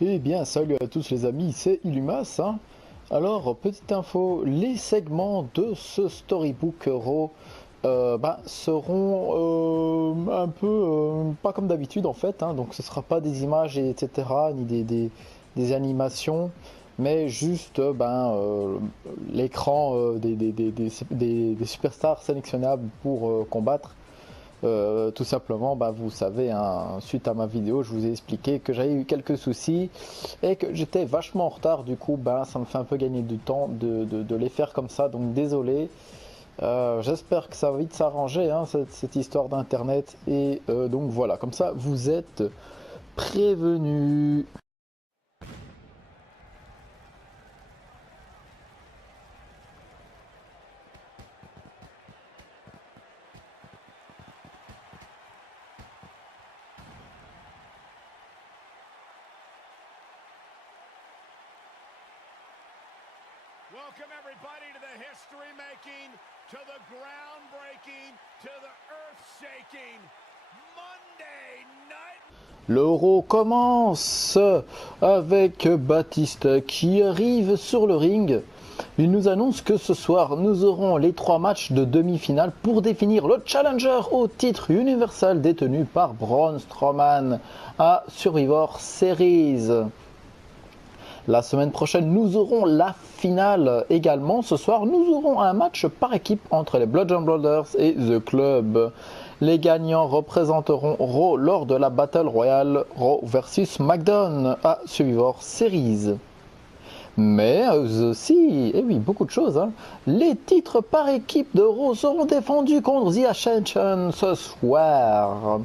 Eh bien, salut à tous les amis, c'est Illumas, hein. Alors, petite info, les segments de ce storybook Raw seront un peu pas comme d'habitude en fait, hein. Donc ce sera pas des images etc. ni des animations, mais juste l'écran des superstars sélectionnables pour combattre. Tout simplement, vous savez, hein, suite à ma vidéo, je vous ai expliqué que j'avais eu quelques soucis et que j'étais vachement en retard. Du coup, ça me fait un peu gagner du temps de les faire comme ça. Donc, désolé. J'espère que ça va vite s'arranger, hein, cette histoire d'internet. Et donc, voilà, comme ça, vous êtes prévenus. Welcome everybody to the history making, to the groundbreaking, to the earth shaking Monday Night. L'Euro commence avec Batista qui arrive sur le ring. Il nous annonce que ce soir, nous aurons les 3 matchs de demi-finale pour définir le challenger au titre universel détenu par Braun Strowman à Survivor Series. La semaine prochaine, nous aurons la finale également. Ce soir, nous aurons un match par équipe entre les Bludgeon Brothers et The Club. Les gagnants représenteront Raw lors de la Battle Royale Raw vs SmackDown à Survivor Series. Mais aussi, et oui, beaucoup de choses, hein. Les titres par équipe de Raw seront défendus contre The Ascension ce soir.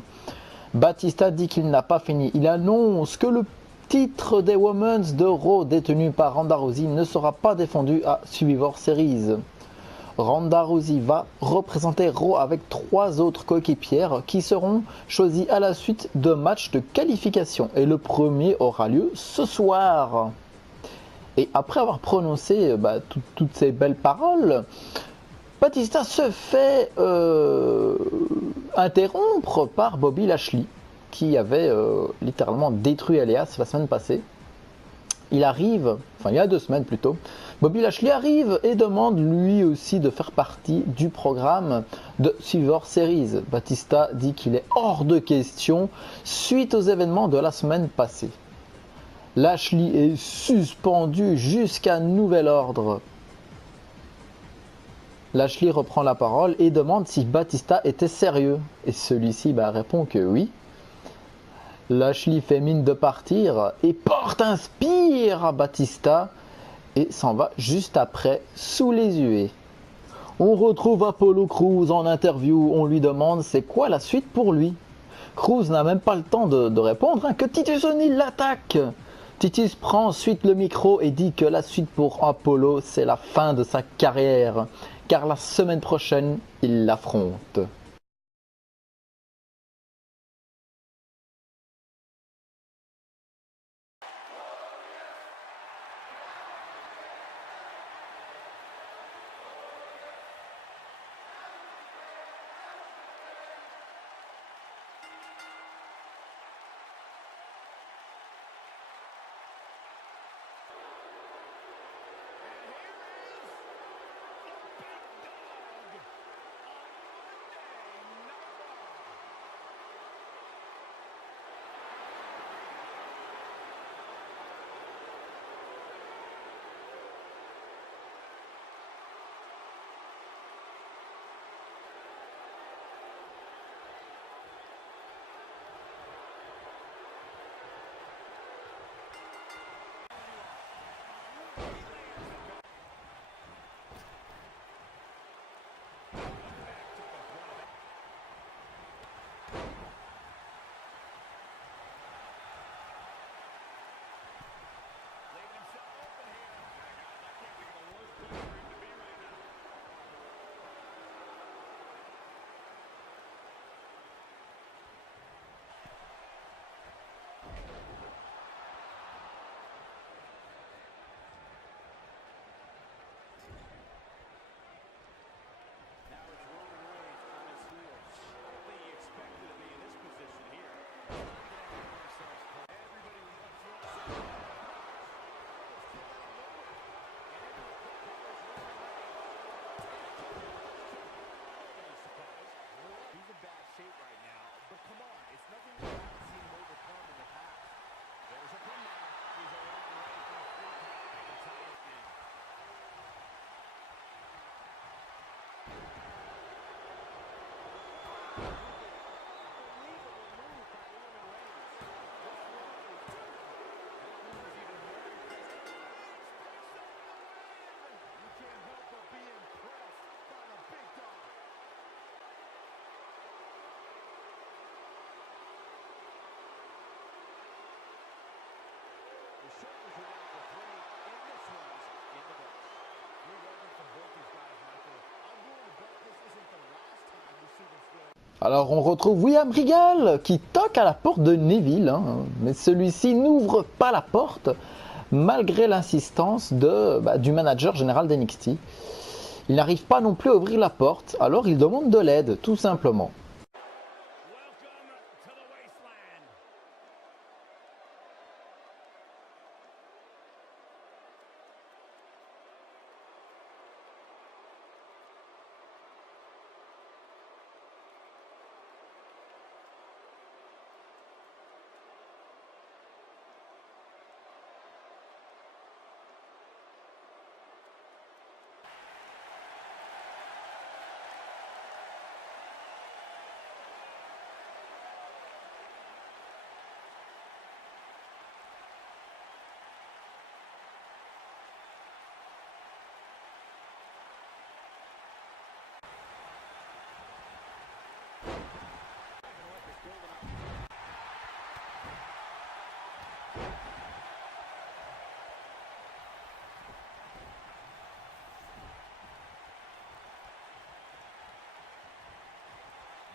Batista dit qu'il n'a pas fini. Il annonce que le titre des Women's de Raw détenu par Ronda Rousey ne sera pas défendu à Survivor Series. Ronda Rousey va représenter Raw avec 3 autres coéquipières qui seront choisies à la suite de matchs de qualification. Et le premier aura lieu ce soir. Et après avoir prononcé toutes ces belles paroles, Batista se fait interrompre par Bobby Lashley, qui avait littéralement détruit Elias la semaine passée. Il y a 2 semaines plutôt, Bobby Lashley arrive et demande lui aussi de faire partie du programme de Survivor Series. Batista dit qu'il est hors de question suite aux événements de la semaine passée. Lashley est suspendu jusqu'à nouvel ordre. Lashley reprend la parole et demande si Batista était sérieux. Et celui-ci répond que oui. Lashley fait mine de partir et porte un spear à Batista et s'en va juste après sous les huées. On retrouve Apollo Crews en interview, on lui demande c'est quoi la suite pour lui. Crews n'a même pas le temps de répondre, hein, que Titus O'Neil l'attaque. Titus prend ensuite le micro et dit que la suite pour Apollo c'est la fin de sa carrière, car la semaine prochaine il l'affronte. Alors on retrouve William Regal qui toque à la porte de Neville, hein, mais celui-ci n'ouvre pas la porte malgré l'insistance du manager général d'NXT. Il n'arrive pas non plus à ouvrir la porte, alors il demande de l'aide, tout simplement.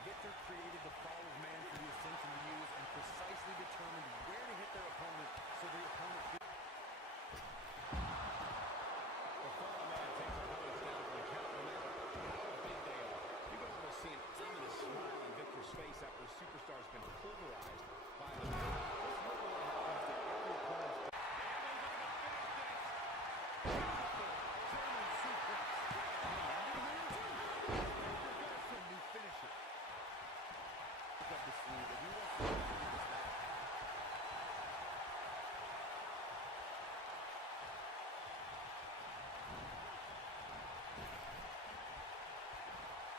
Victor created the fall of man for the Ascension to use and precisely determined where to hit their opponent so the opponent could. The fall of man takes opponents down for the count no matter how big they are. You can almost see an ominous smile on Victor's face after the superstar's been pulverized by the man. It's not what happens to every opponent's. German suplex. New finisher. Up the sleeve, and you won't see anything as that.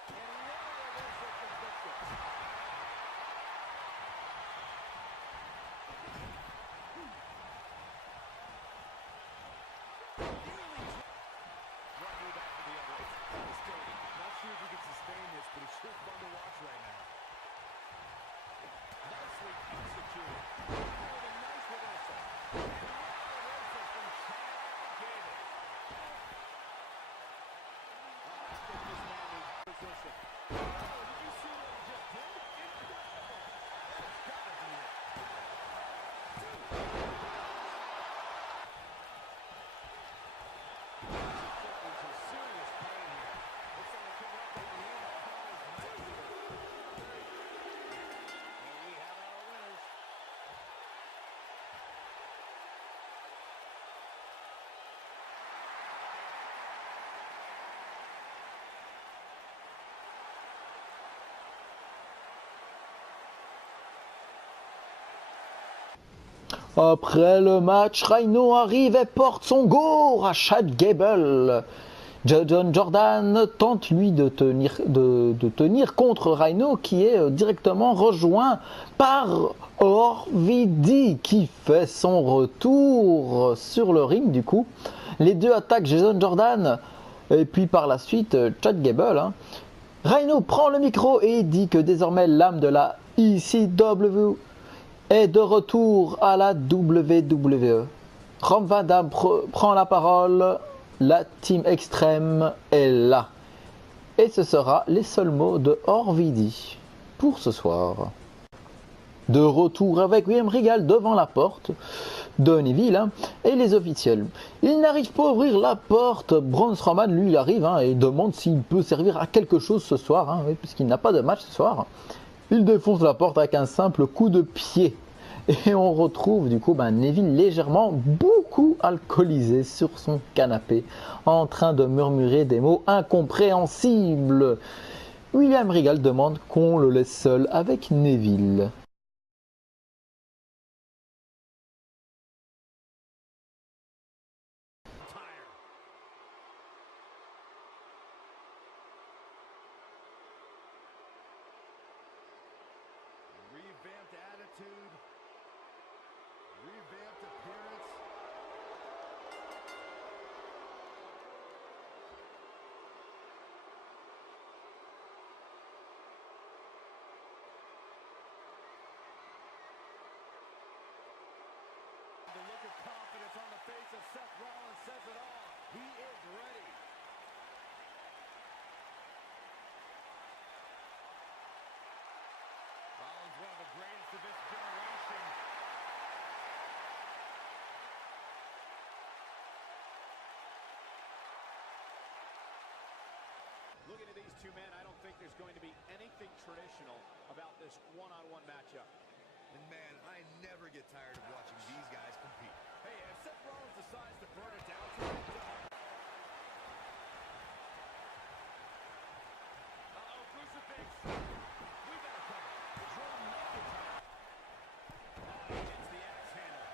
And another reversal from Victor. Right knee back for the other. It's devastating. Not sure if he can sustain this, but it's sure fun to watch right now. Nicely executed. Oh, and a nice reversal. And another reversal from Chad Gable. I think this man needs position. Oh, did you see what he just did? Incredible. That's gotta be it. Put into serious pain here. Looks like it could not be the end of Connor's mandible. And we have our winners. Après le match, Rhino arrive et porte son gore à Chad Gable. John Jordan tente lui de tenir contre Rhino qui est directement rejoint par Orvidi qui fait son retour sur le ring du coup. Les deux attaquent Jason Jordan et puis par la suite Chad Gable. Hein. Rhino prend le micro et dit que désormais l'âme de la ECW est de retour à la WWE. Rob Van Dam prend la parole. La team extrême est là. Et ce sera les seuls mots de Orvidi pour ce soir. De retour avec William Regal devant la porte de Neville hein, et les officiels. Il n'arrive pas à ouvrir la porte. Braun Strowman, lui, il arrive hein, et demande s'il peut servir à quelque chose ce soir, hein, puisqu'il n'a pas de match ce soir. Il défonce la porte avec un simple coup de pied. Et on retrouve du coup Neville légèrement beaucoup alcoolisé sur son canapé, en train de murmurer des mots incompréhensibles. William Regal demande qu'on le laisse seul avec Neville. Revamped attitude, revamped appearance. confidence on the face of Seth Rollins says it all. He is ready. Rollins, one of the greatest of this generation. Looking at these two men, I don't think there's going to be anything traditional about this one-on-one matchup. And man, I never get tired of watching these guys compete. Hey, if Seth Rollins decides to burn it down tonight, crucifix. We better cover. Drew McIntyre. Oh, he hits the axe handle.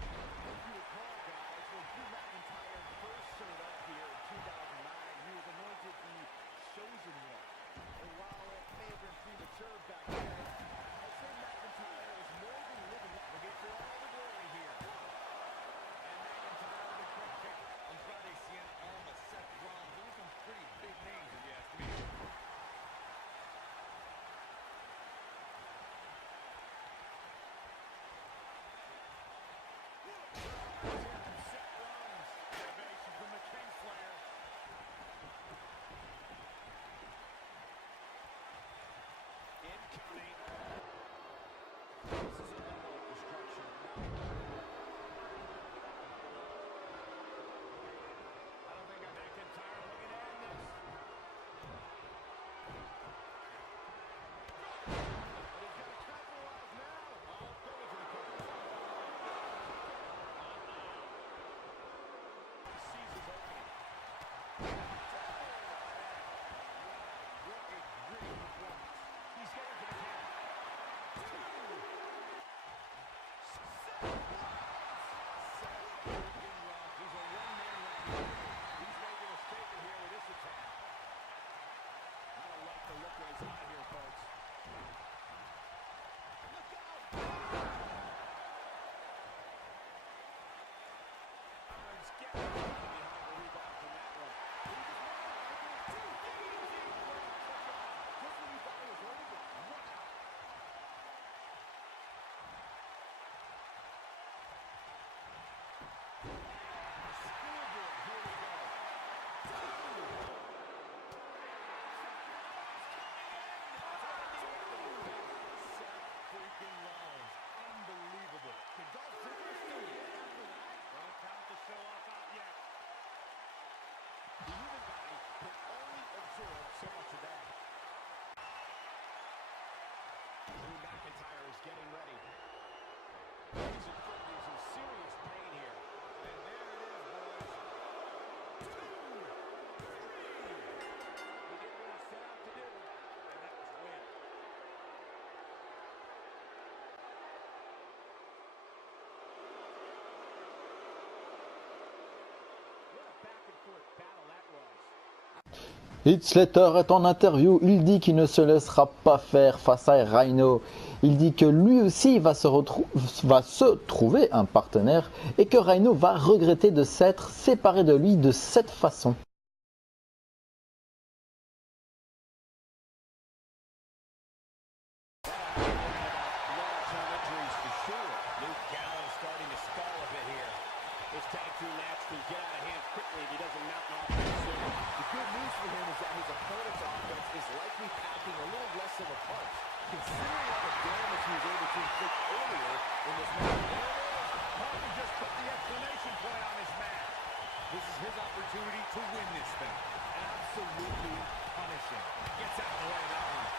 If you recall, guys, when Drew McIntyre first showed up here in 2009, he was anointed the chosen one. And while it may have been premature back then, I'd say McIntyre is more than living up to all the glory here. And McIntyre with a quick kick. Andrade Cien Almas, Seth Rollins, those are some pretty big names if you ask me. Seth Rollins, innovation from the Kingslayer. Incoming. This is a level of destruction. I don't think McIntyre looking to end this. But he's got to capitalize now. Oh, going for the cover. He sees his opening. What a gritty performance. He's going for the count. Seth freaking Rollins. He's a one-man wrecking. He's making a statement here with this attack. I don't like the look of his eye here, folks. Look out! Rollins getting behind the rebound from that one. Just when you thought it was over, wow. Schoolboy, here we go. Seth freaking Rollins. Unbelievable. Can Dolph Ziggler still win after that? Don't count the show off out yet. The human body can only absorb so much of that. Drew McIntyre is getting ready. He's in some serious pain here. And there it is, boys. 2, 3. He did what he set out to do, and that was win. What a back-and-forth battle that was. Heath Slater est en interview, il dit qu'il ne se laissera pas faire face à Rhino. Il dit que lui aussi va se trouver un partenaire et que Rhino va regretter de s'être séparé de lui de cette façon. Long-term injuries for sure. Luke Gallows starting to stall a bit here. This tag team match can get out of hand quickly if he doesn't mount an offense soon. The good news for him is that his opponent's offense is likely packing a little less of a punch, considering all the damage he was able to inflict earlier in this match. There it is. Harvey just put the exclamation point on this match. This is his opportunity to win this thing. Absolutely punishing. Gets out of the way of that one.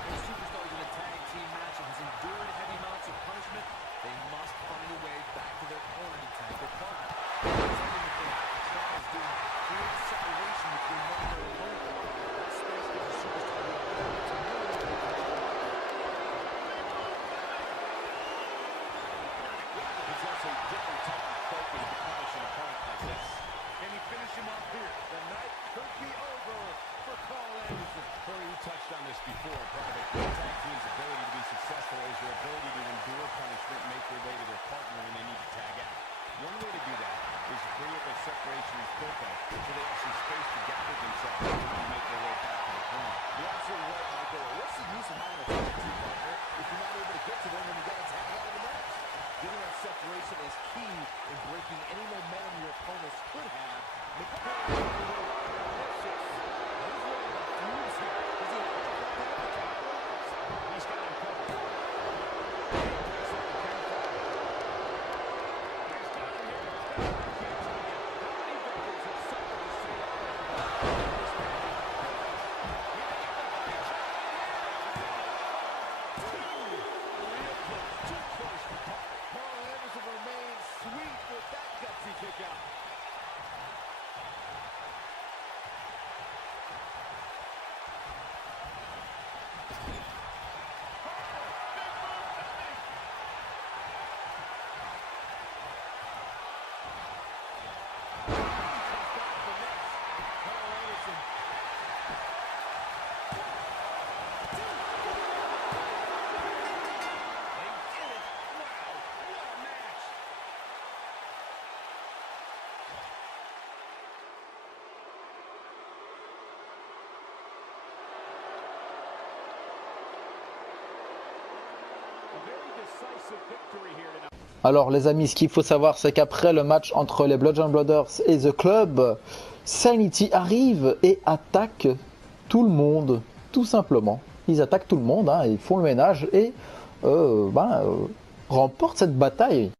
Those superstars in a tag team match and has endured heavy amounts of punishment, they must find a way back to their corner to tag their partner. Something that they have to try is doing create separation between one and their opponent. That space gives a superstar the ability to really control. Possess a different type of focus to punish an opponent like this. Can he finish him off here? The night could be over for Carl Anderson. Corey, you touched on this before. Part of a good tag team's ability to be successful is their ability to endure punishment and make their way to their partner when they need to tag out. One way to do that is to create that separation you spoke of, so they have some space to gather themselves. decisive victory here tonight. Alors les amis, ce qu'il faut savoir, c'est qu'après le match entre les Bludgeon Brothers et The Club, Sanity arrive et attaque tout le monde, tout simplement. Ils attaquent tout le monde, hein, ils font le ménage et remportent cette bataille.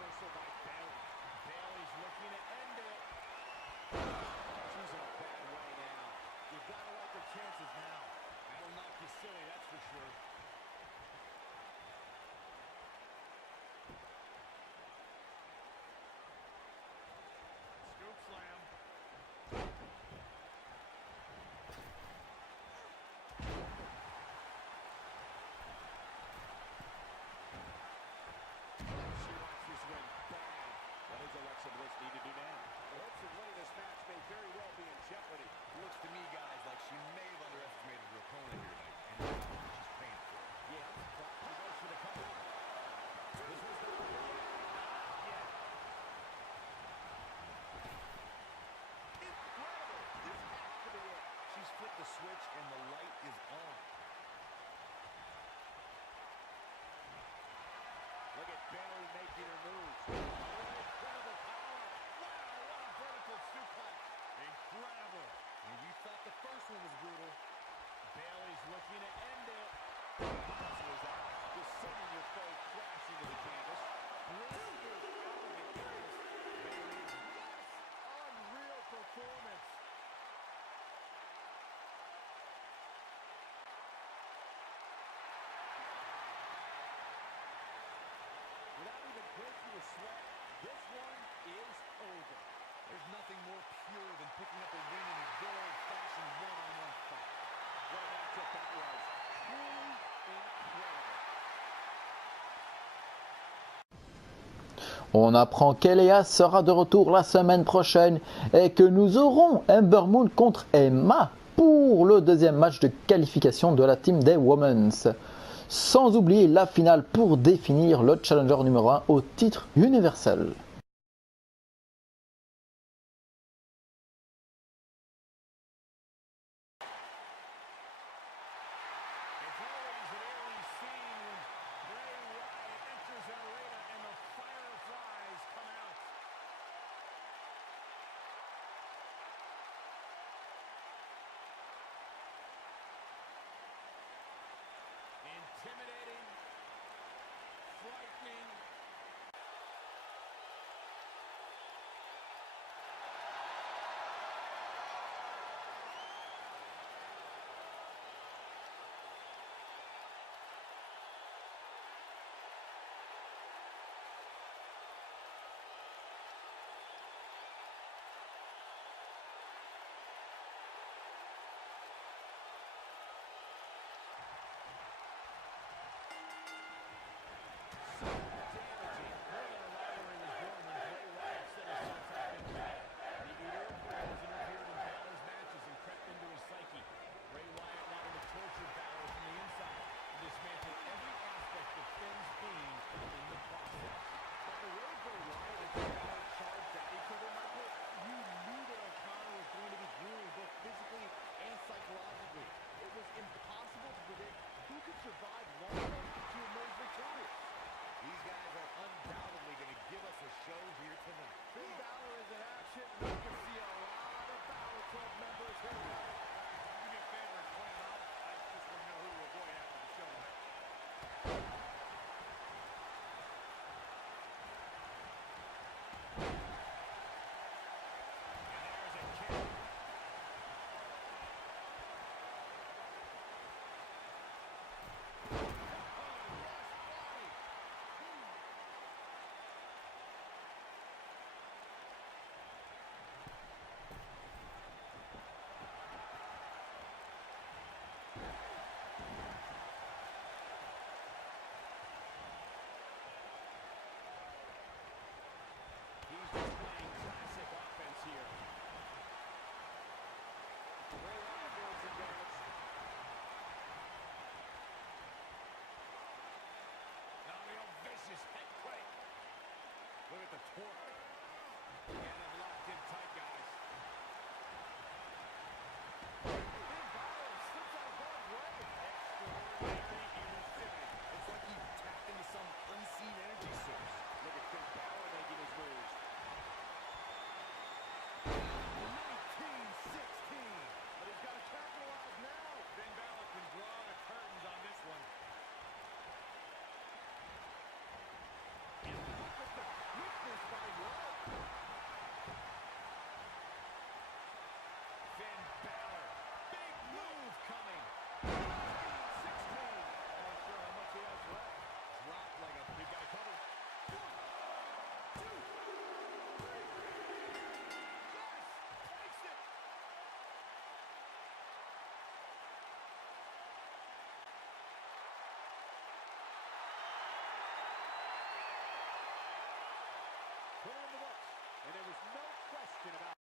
Reversal by Bailey. Bailey's looking to end it. She's in a bad way now. You've got to like her chances now. That'll knock you silly, that's for sure. Scoop slam. She wants this win bad. What does Alexa Bliss need to do now? The hopes of winning this match may very well be in jeopardy. Looks to me, guys, like she may have underestimated her opponent here tonight, and she's paying for it. Yeah, she goes for the cover. This was not over yet. Not yet. Incredible. This has to be it. She's flipped the switch, and the light is on. Look at Bailey making her moves. Oh, incredible power. Wow, what a vertical suplex. Incredible. And you thought the first one was brutal. Bailey's looking to end it. How awesome is that? Just sending your foe crashing to the canvas. Bliss is out of victorious. Bailey, yes, unreal performance. Without even breaking a sweat, this one is over. There's nothing more pure than picking up a win in a good old-fashioned one-on-one fight. What a matchup that was. Truly incredible. On apprend qu'Eléa sera de retour la semaine prochaine et que nous aurons Ember Moon contre Emma pour le deuxième match de qualification de la team des Women's. Sans oublier la finale pour définir le challenger numéro 1 au titre universel. It's always an eerie scene when Bray Wyatt enters an arena and the fireflies come out. Intimidating, frightening. So torque. And they've locked in tight, guys. Finn Balor slips out of harm's way. Extraordinary elusivity. It's like he tapped into some unseen energy source. Look at Finn Balor making his moves. 19-16. But he's got to capitalize now. Finn Balor can draw the curtains on this one. And look at the quickness by Rowe. Finn Balor. Big move coming. 16. Not sure how much he has left. Dropped like a... We've got a cover. 1, 2, 3. Yes! Takes it! Put it in the books. And there was no question about